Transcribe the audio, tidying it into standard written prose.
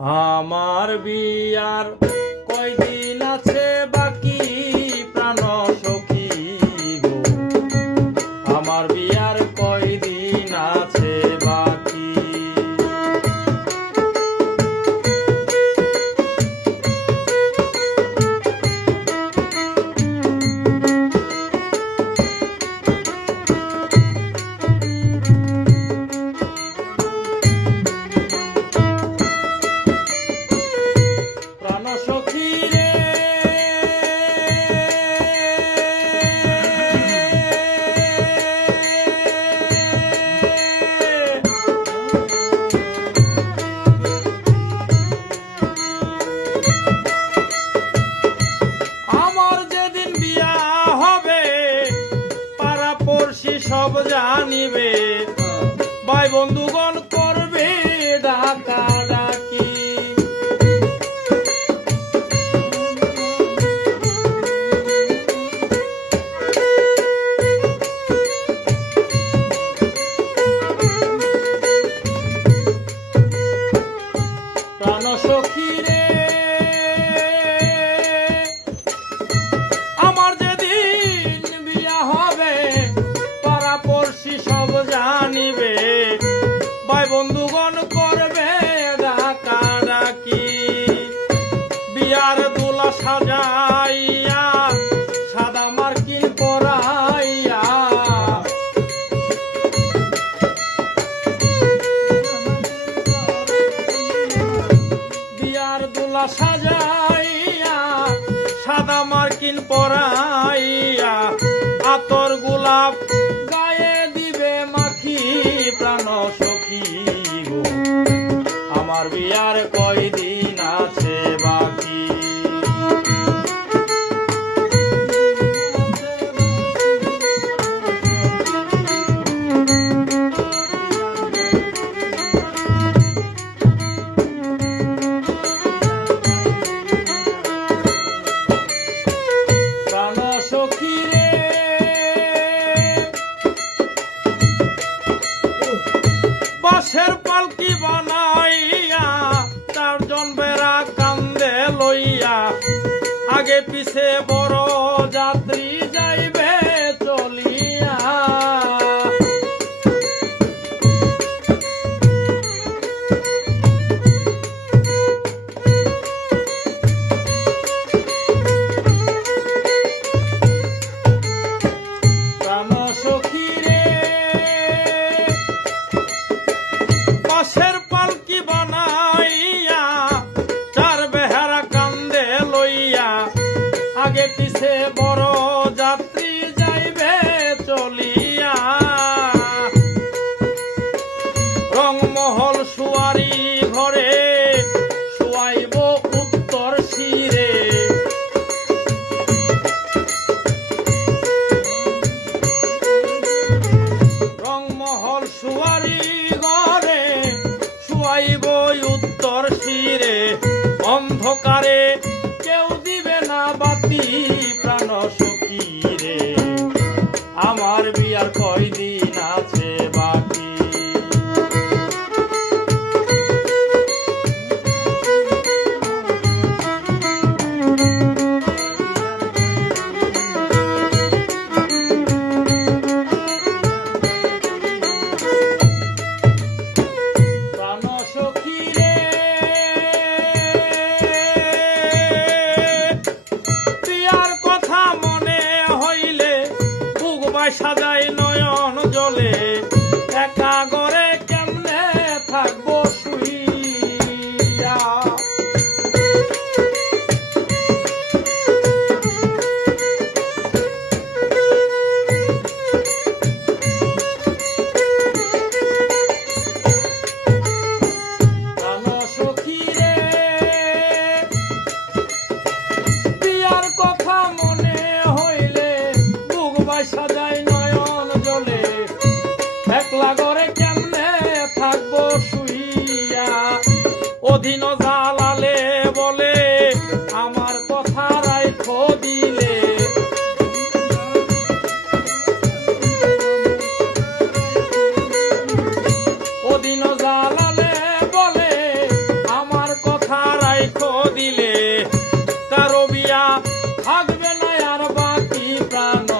আমার বিয়ার কয়দিন আছে বাকি প্রাণ সখী গো, আমার বিয়ার কয়দিন আছে বাকি। সব জানিবে ভাই বন্ধুগণ করবে ডাকা ডাকি। প্রাণ সখী রে আমার যেদিন বিয়া হবে পড়শি সব জানিবে ভাই বন্ধুগণ করবে ডাকা ডাকি। বিয়ার দোলা সাজাইয়া সাদা মার্কিন পরাইয়া বিয়ার দোলা সাজাইয়া সাদা মার্কিন পরাইয়া আতর গোলাপ গায়ে দিবে মাখি প্রাণ সখী গো, আমার বিয়ার কয়দিন আছে বাকি। প্রাণ সখী রে বাঁশের পালকি বানাইয়া চারজন বেড়া কান্দে লইয়া আগে পিছে বড় যাত্রী যাইবে চলিয়া। প্রাণ সখী রে বাঁশের পালকি বানাইয়া চার বেহারা কান্দে লইয়া আগে পিছে বড় যাত্রী যাইবে চলিয়া। রংমহল সুয়ারি ঘরে শুয়াইব উত্তর শিরে রংমহল সুয়ারি ঘরে শুয়াইব উত্তর শিরে অন্ধকারে কেউ দিবে না বাতি প্রাণ সখী রে আমার বিয়ার কয়দিন আছে বাকি। প্রাণ সখী রে প্রাণ